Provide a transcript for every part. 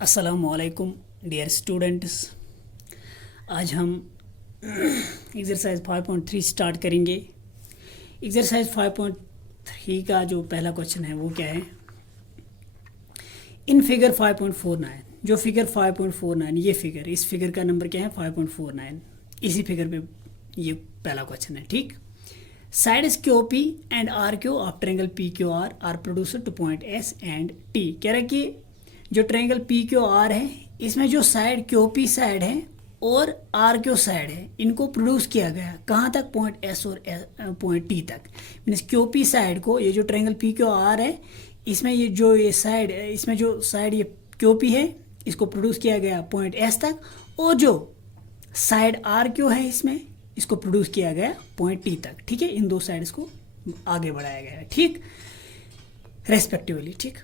अस्सलामुअलैकुम dear students. आज हम एक्सरसाइज 5.3 स्टार्ट करेंगे। एक्सरसाइज 5.3 का जो पहला क्वेश्चन है वो क्या है, इन फिगर 5.49, जो फिगर 5.49 ये फिगर, इस फिगर का नंबर क्या है 5.49, इसी फिगर पे ये पहला क्वेश्चन है। ठीक, sides Q P and R Q of triangle P Q R producer to point S and T. कह रहा है कि जो ट्रायंगल पी क्यू आर है इसमें जो साइड क्यू पी साइड है और आर क्यू साइड है, इनको प्रोड्यूस किया गया कहाँ तक, पॉइंट एस और पॉइंट टी तक। मीन्स क्यू पी साइड को, ये जो ट्रायंगल पी क्यू आर है इसमें ये साइड, इसमें जो साइड ये क्यू पी है इसको प्रोड्यूस किया गया पॉइंट एस तक, और जो साइड आर क्यू है इसमें इसको प्रोड्यूस किया गया पॉइंट टी तक। ठीक है, इन दो साइड्स को आगे बढ़ाया गया है, ठीक, रेस्पेक्टिवली। ठीक,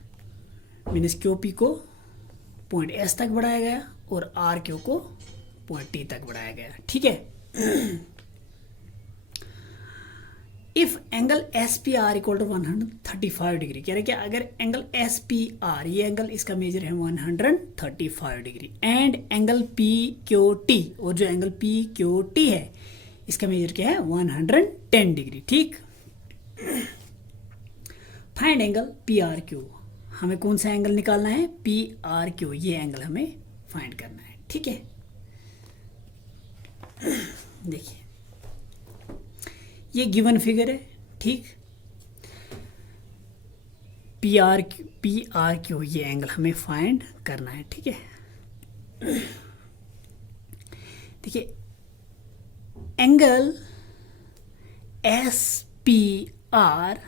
मीन्स क्यू पी को पॉइंट एस तक बढ़ाया गया और आर क्यू को पॉइंट टी तक बढ़ाया गया। ठीक है, if angle S P R equal to 135 degree, कह रहे कि अगर एंगल एस पी आर, ये एंगल इसका मेजर है 135 degree, and angle P Q T, और जो एंगल पी क्यू टी है इसका मेजर क्या है 110 डिग्री। ठीक, find angle P R Q, हमें कौन सा एंगल निकालना है, पी आर क्यू, ये एंगल हमें फाइंड करना है। ठीक है, देखिए ये गिवन फिगर है। ठीक, पी आर क्यू ये एंगल हमें फाइंड करना है। ठीक है, देखिए angle S P R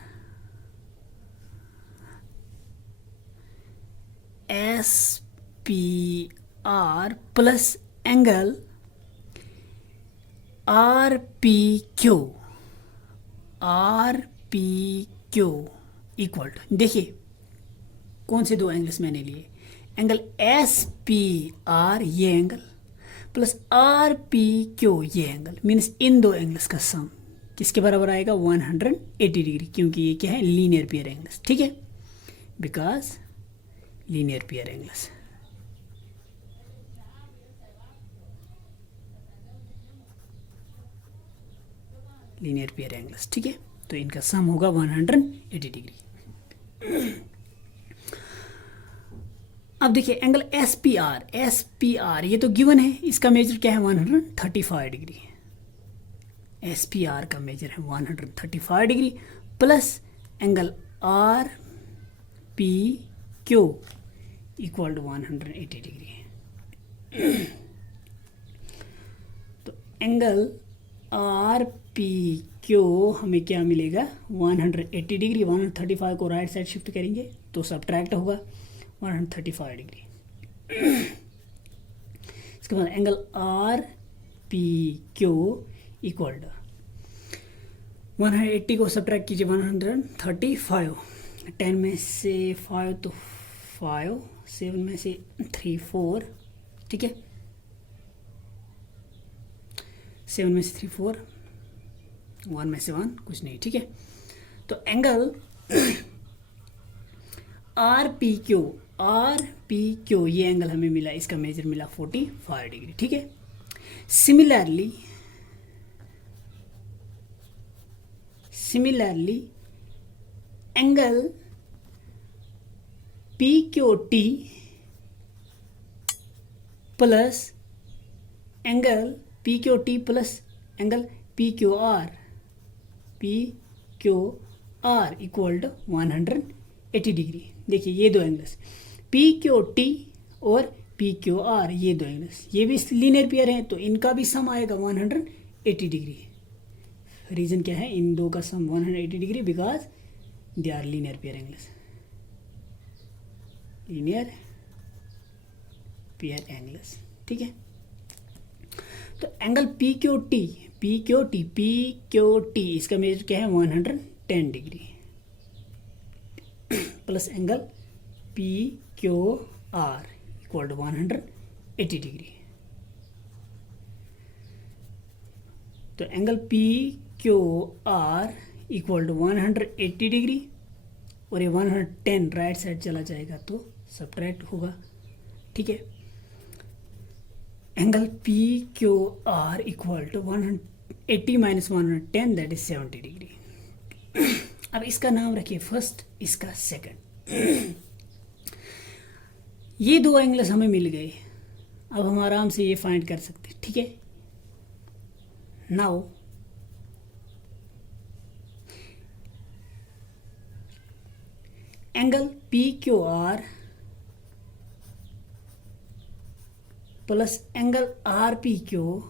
S P R plus angle R P Q equal to, देखिए कौन से दो एंगल्स मैंने लिए, एंगल एस पी आर ये angle plus R P Q ये एंगल, मीन्स इन दो एंगल्स का सम किसके बराबर आएगा 180 डिग्री, क्योंकि ये क्या है लीनियर पेयर एंगल्स। ठीक है, because linear pair angles. Linear pair angles, ठीक है, तो इनका सम होगा 180 डिग्री। अब देखिए एंगल एस पी आर ये तो गिवन है, इसका मेजर क्या है 135 डिग्री। एस पी आर का मेजर है 135 degree plus angle R P Q equal to 180 degree. तो एंगल आर पी क्यू हमें क्या मिलेगा 180 डिग्री। 135 को राइट साइड शिफ्ट करेंगे तो सब्ट्रैक्ट होगा 135 डिग्री। इसके बाद angle R P Q equal to 180 को सब्ट्रैक्ट कीजिए 135, 10 में से 5 तो 5, 7 में से 3 4, ठीक है, 7 में से 3 4, 1 में से 1 कुछ नहीं। ठीक है, तो एंगल आर पी क्यू ये एंगल हमें मिला, इसका मेजर मिला 45 डिग्री। ठीक है, similarly angle P Q T plus angle P Q T plus angle P Q R equal to 180 degree. देखिए ये दो एंगल्स पी क्यू टी और पी क्यू आर, ये दो एंगल्स ये भी लीनियर पेयर हैं तो इनका भी सम आएगा 180 डिग्री। रीजन क्या है, इन दो का sum 180 degree because they are linear pair angles, linear pair angles. ठीक है, तो एंगल पी क्यू टी इसका मेजर क्या है 110 degree plus angle P Q R equal to 180 degree. तो angle P Q R equal to 180 degree और ये 110 right side चला जाएगा तो सब्ट्रैक्ट होगा, ठीक है। Angle P Q R equal to 180 minus 110 that is 70 degree. अब इसका नाम रखिए फर्स्ट, इसका सेकंड। ये दो एंगल्स हमें मिल गए, अब हम आराम से ये फाइंड कर सकते हैं, ठीक है। Now angle P Q R plus angle R P Q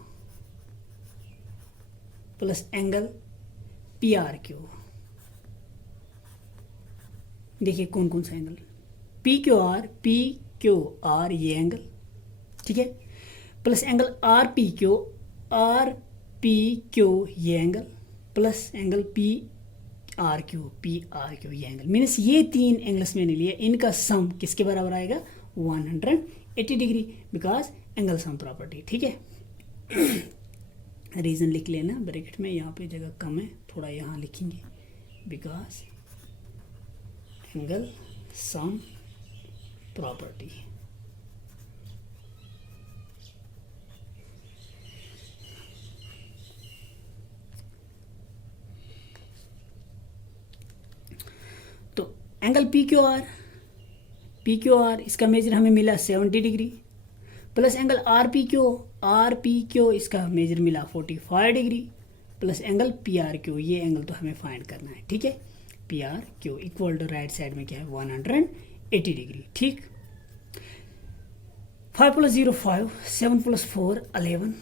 plus angle P R Q, देखिए कौन कौन सा एंगल, पी क्यू आर ये एंगल, ठीक है, plus angle R P Q ये angle, plus angle P R Q ये angle. Means ये तीन एंगल्स मैंने लिए, इनका सम किसके बराबर आएगा, 180 degree, because angle sum property, ठीक है। रीजन लिख लेना ब्रैकेट में, यहाँ पे जगह कम है, थोड़ा यहाँ लिखेंगे, बिकॉज एंगल सम प्रॉपर्टी। तो एंगल पी क्यू आर इसका मेजर हमें मिला 70 degree, plus angle R P Q इसका मेजर मिला 45 degree, plus angle P R Q, ये एंगल तो हमें फाइंड करना है, ठीक है। P R Q equal to right side में क्या है, 180 डिग्री, ठीक। 5 + 0 5, 7 + 4 11,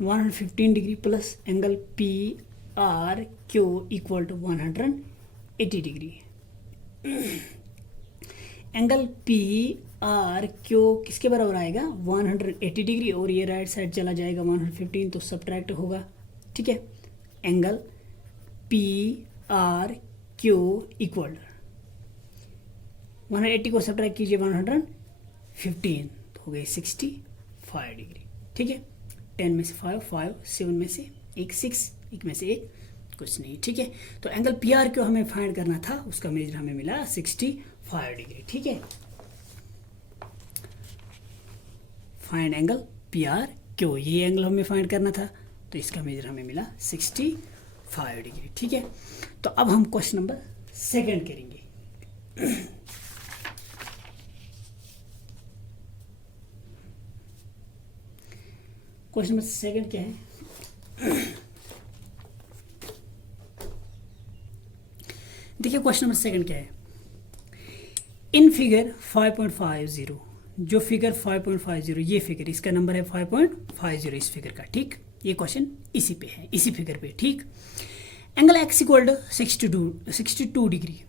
115 degree, plus angle P R Q equal to 180 degree. Angle P R Q किसके बराबर आएगा, 180 डिग्री, और ये राइट साइड चला जाएगा 115, तो सब्ट्रैक्ट होगा, ठीक है। Angle P R Q equal 180 को सब्ट्रैक्ट कीजिए 115, तो हो गई 65 डिग्री, ठीक है। 10 में से 5 5, 7 में से 1 6, 1 में से 1 कुछ नहीं, ठीक है। तो एंगल पी आर क्यू हमें फाइंड करना था, उसका मेजर हमें मिला 65 डिग्री, ठीक है। Find angle P R Q, ये एंगल हमें फाइंड करना था, तो इसका मेजर हमें मिला 65 डिग्री, ठीक है। तो अब हम क्वेश्चन नंबर सेकंड करेंगे। क्वेश्चन नंबर सेकंड क्या है, देखिए क्वेश्चन नंबर सेकंड क्या है। इन फिगर 5.50, जो फिगर 5.50 ये फिगर, इसका नंबर है 5.50 इस फिगर का, ठीक। ये क्वेश्चन इसी पे है, इसी फिगर पे, ठीक। Angle X equal to 62 degree,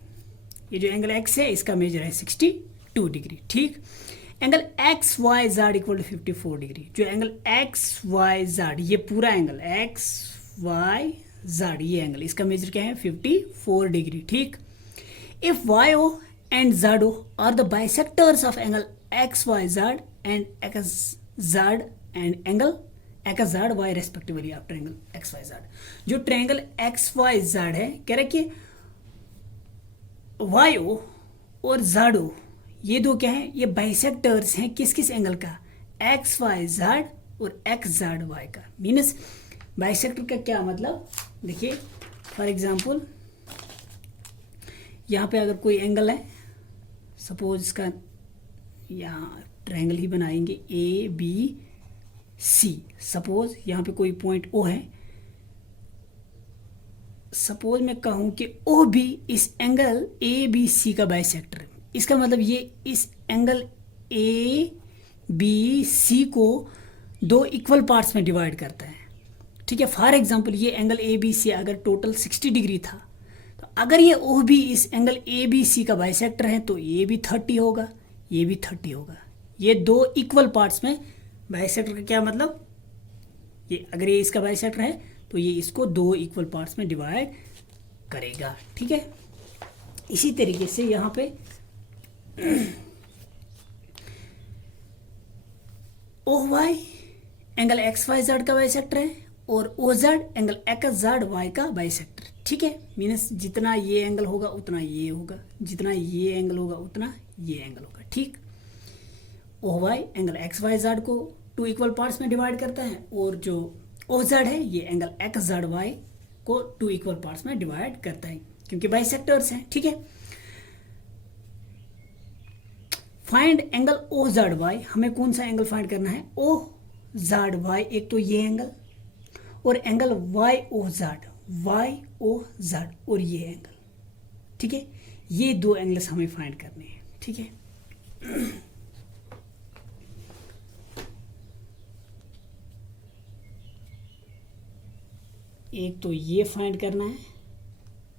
ये जो एंगल एक्स है इसका मेजर है 62 डिग्री, ठीक। Angle X Y Z equal to 54 degree, जो एंगल एक्स वाई जेड, ये पूरा एंगल एक्स वाई जेड, ये एंगल, इसका मेजर क्या है 54 डिग्री, ठीक। If Y O and Z O are the bisectors of angle X Y Z and X Z and angle X Z Y respectively after angle X Y Z, जो triangle X Y Z है, कह रहे कि Y O और Z O, ये दो क्या है, ये बाइसेक्टर्स हैं किस किस एंगल का, एक्स वाई जेड और एक्स जेड वाई का। मीन्स बाइसेक्टर का क्या मतलब, देखिए फॉर एग्जांपल यहाँ पे अगर कोई एंगल है, सपोज इसका यहाँ ट्रायंगल ही बनाएंगे ए बी सी, सपोज यहाँ पे कोई पॉइंट ओ है, सपोज मैं कहूँ कि ओ भी इस एंगल ए बी सी का बाइसेक्टर है, इसका मतलब ये इस एंगल ए बी सी को दो इक्वल पार्ट्स में डिवाइड करता है, ठीक है। फॉर एग्जांपल ये एंगल ए बी सी अगर टोटल 60 डिग्री था, तो अगर ये ओ भी इस एंगल ए बी सी का बाइसेक्टर है, तो ये भी 30 होगा, ये भी 30 होगा। ये दो इक्वल पार्ट्स में, बाइसेक्टर का क्या मतलब, ये अगर ये इसका बाइसेक्टर है तो ये इसको दो इक्वल पार्ट्स में डिवाइड करेगा, ठीक है। इसी तरीके से यहाँ पे O Y angle X Y Z का बाइसेक्टर है और O Z angle X Z Y का बाइसेक्टर, ठीक है। मीन्स जितना ये एंगल होगा उतना ये होगा, जितना ये एंगल होगा उतना ये एंगल होगा, ठीक। O Y angle X Y Z को टू इक्वल पार्ट्स में डिवाइड करता है, और जो ओ जेड है ये एंगल एक्स जेड वाई को टू इक्वल पार्ट्स में डिवाइड करता है, क्योंकि बाइसेक्टर्स हैं। ठीक है, find angle O Z Y, हमें कौन सा एंगल फाइंड करना है, ओ जेड वाई, एक तो ये एंगल, और एंगल वाई ओ जेड और ये एंगल। ठीक है, ये दो एंगल्स हमें फाइंड करने हैं। ठीक है, एक तो ये फाइंड करना है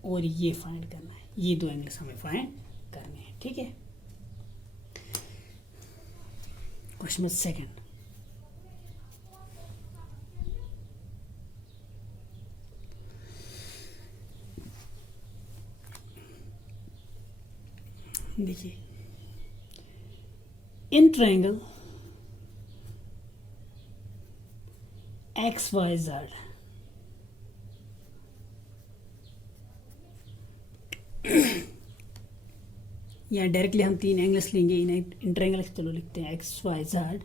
और ये फाइंड करना है, ये दो एंगल्स हमें फाइंड करने हैं। ठीक है, क्वेश्चन नंबर सेकंड, देखिए, in triangle X Y Z, यहाँ डायरेक्टली हम तीन एंगल्स लेंगे, इन ट्रायंगल चलो लिखते हैं X Y Z,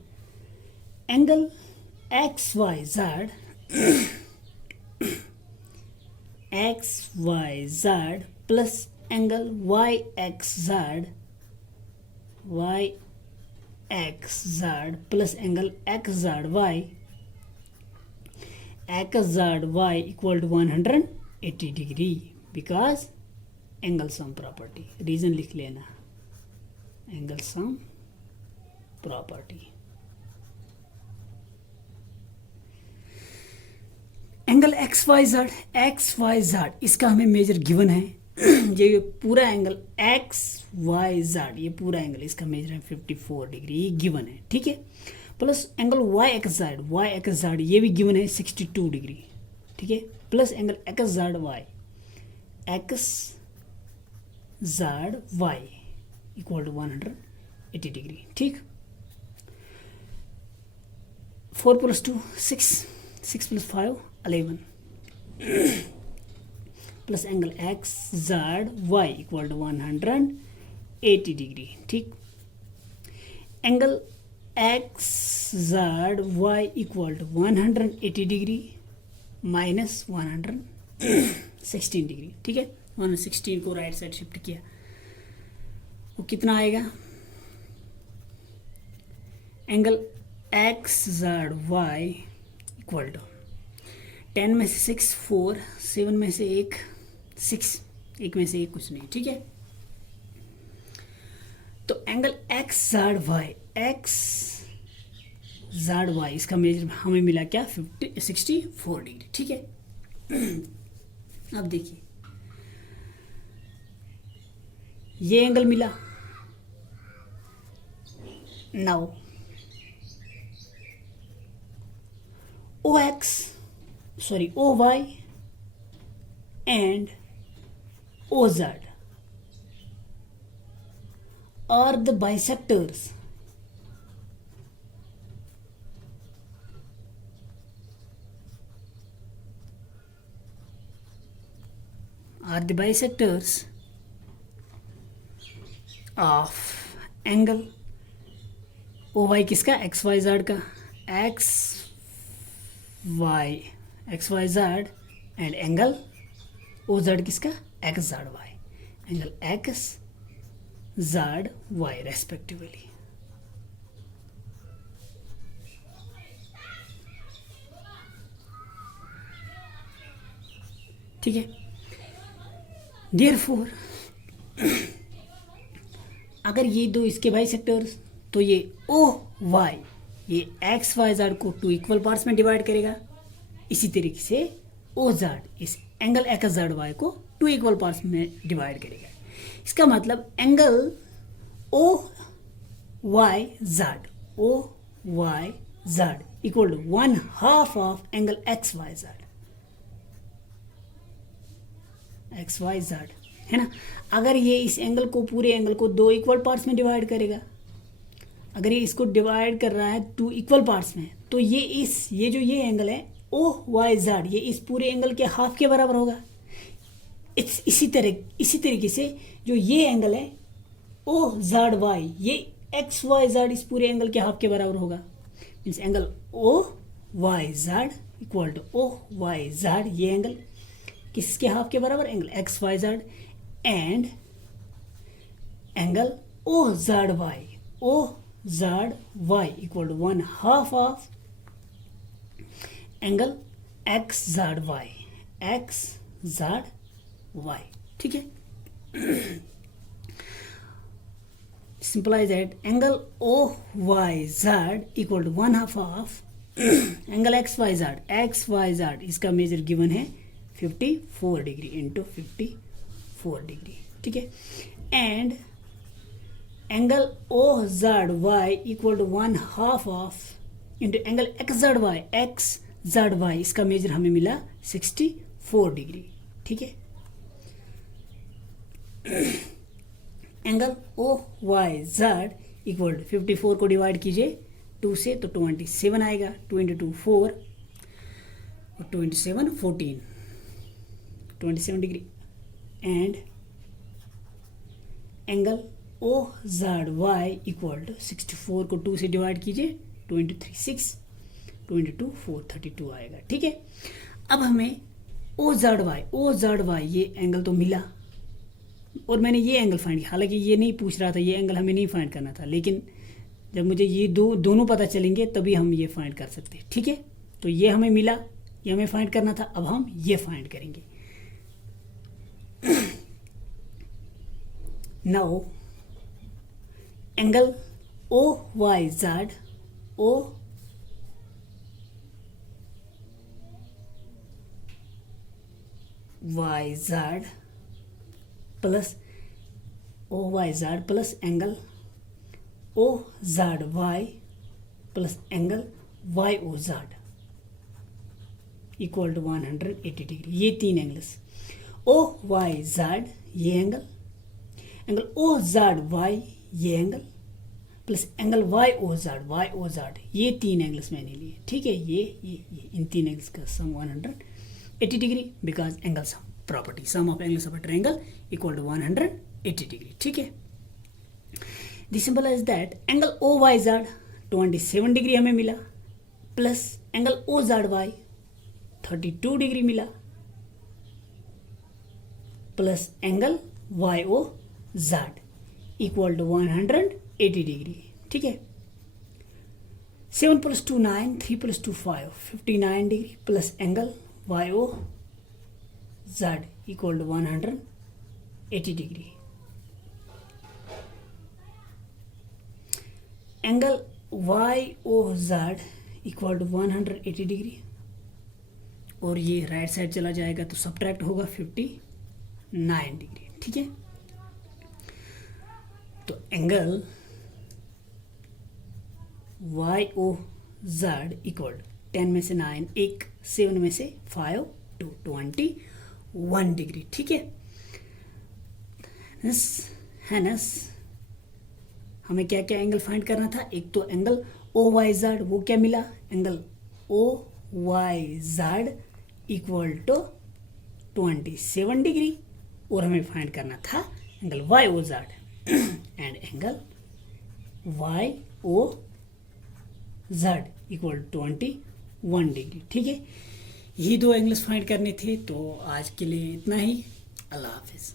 angle X Y Z plus angle Y X Z plus angle X Z Y equal to 180 degree, because angle sum property, reason लिख लेना, angle sum property. Angle X Y Z इसका हमें major given है, ये पूरा angle X Y Z, ये पूरा angle इसका मेजर है 54 डिग्री, ये गिवन है। ठीक है, plus angle Y X Z ये भी गिवन है 62 डिग्री। ठीक है, plus angle X Z Y equal to 180 degree. ठीक, 4 + 2 6, 6 + 5 11 plus angle X Z Y equal to 180 degree. ठीक, angle X Z Y equal to 180 degree minus 116 degree. ठीक है, 116 को राइट साइड शिफ्ट किया, वो कितना आएगा, angle X Z Y equal to 10 में से 6 4, 7 में से 1 6, एक में से एक कुछ नहीं। ठीक है, तो एंगल एक्स जेड वाई इसका मेजर हमें मिला क्या, 64 डिग्री। ठीक है, अब देखिए ये एंगल मिला, now O Y and OZ are the bisectors of angle OY किसका, XYZ का, XYZ and angle OZ किसका, XZY, एंगल XZY रेस्पेक्टिवली। ठीक है, देयरफॉर अगर ये दो इसके बाइसेक्टर्स, तो ये OY ये XYZ को टू इक्वल पार्ट्स में डिवाइड करेगा, इसी तरीके से OZ इस एंगल XZY को टू इक्वल पार्ट्स में डिवाइड करेगा। इसका मतलब angle OYZ equal to 1/2 of angle XYZ है ना। अगर ये इस एंगल को, पूरे एंगल को दो इक्वल पार्ट्स में डिवाइड करेगा, अगर ये इसको डिवाइड कर रहा है टू इक्वल पार्ट्स में, तो ये जो ये एंगल है OYZ ये इस पूरे एंगल के हाफ के बराबर होगा। इसी तरीके से जो ये एंगल है OZY ये एक्स वाई जेड इस पूरे एंगल के हाफ के बराबर होगा। Means angle O Y Z equal to O Y Z, ये एंगल किसके हाफ के बराबर, angle X Y Z, and angle O Z Y equal to 1/2 of angle X Z Y. ठीक है, simplifies that angle OYZ equal to 1/2 of angle XYZ इसका measure given है 54 degree into 54 degree. ठीक है, and angle OZY equal to 1/2 of into angle XZY इसका measure हमें मिला 64 degree. ठीक है, एंगल OYZ इक्वल टू 54 को डिवाइड कीजिए 2 से तो 27 आएगा, 2 इंटू 2 4 और 27 14 27 degree, and angle OZY equal to 64 को 2 से डिवाइड कीजिए 2 इंटू 3 6 2 इंटू 2 4 32 आएगा। ठीक है, अब हमें OZY ये एंगल तो मिला और मैंने ये एंगल फाइंड किया, हालांकि ये नहीं पूछ रहा था, ये एंगल हमें नहीं फाइंड करना था, लेकिन जब मुझे ये दोनों पता चलेंगे तभी हम ये फाइंड कर सकते हैं। ठीक है, तो ये हमें मिला, ये हमें फाइंड करना था, अब हम ये फाइंड करेंगे। Now angle OYZ plus OYZ plus angle OZY plus angle YOZ equal to 180 degree. ये तीन एंगल्स OYZ ये एंगल OZY ये एंगल प्लस एंगल YOZ ये तीन एंगल्स मैंने लिए। ठीक है, ये इन तीन एंगल्स का sum 180 degree, because angle sum property, sum of angles of a triangle equal to 180 degree. ठीक है, this symbol is that angle OYZ 27 degree हमें मिला, प्लस एंगल OZY 32 डिग्री मिला, plus angle YOZ equal to 180 degree. ठीक है, 7 + 2 9 3 + 2 5 59 degree, plus angle YOZ equal to 180 degree. Angle YOZ equal to 180 degree, और ये right side चला जाएगा तो सब्ट्रैक्ट होगा 59 डिग्री। ठीक है, तो एंगल YOZ इक्वल 10 में से 9 1 7 में से 5 2 21 डिग्री। ठीक है, हैनस हमें क्या क्या एंगल फाइंड करना था, एक तो एंगल OYZ, वो क्या मिला, angle OYZ equal to 27 degree, और हमें फाइंड करना था angle YOZ and angle YOZ equal 21 degree. ठीक है, ये दो एंगल्स फाइंड करने थे। तो आज के लिए इतना ही, अल्लाह हाफिज़।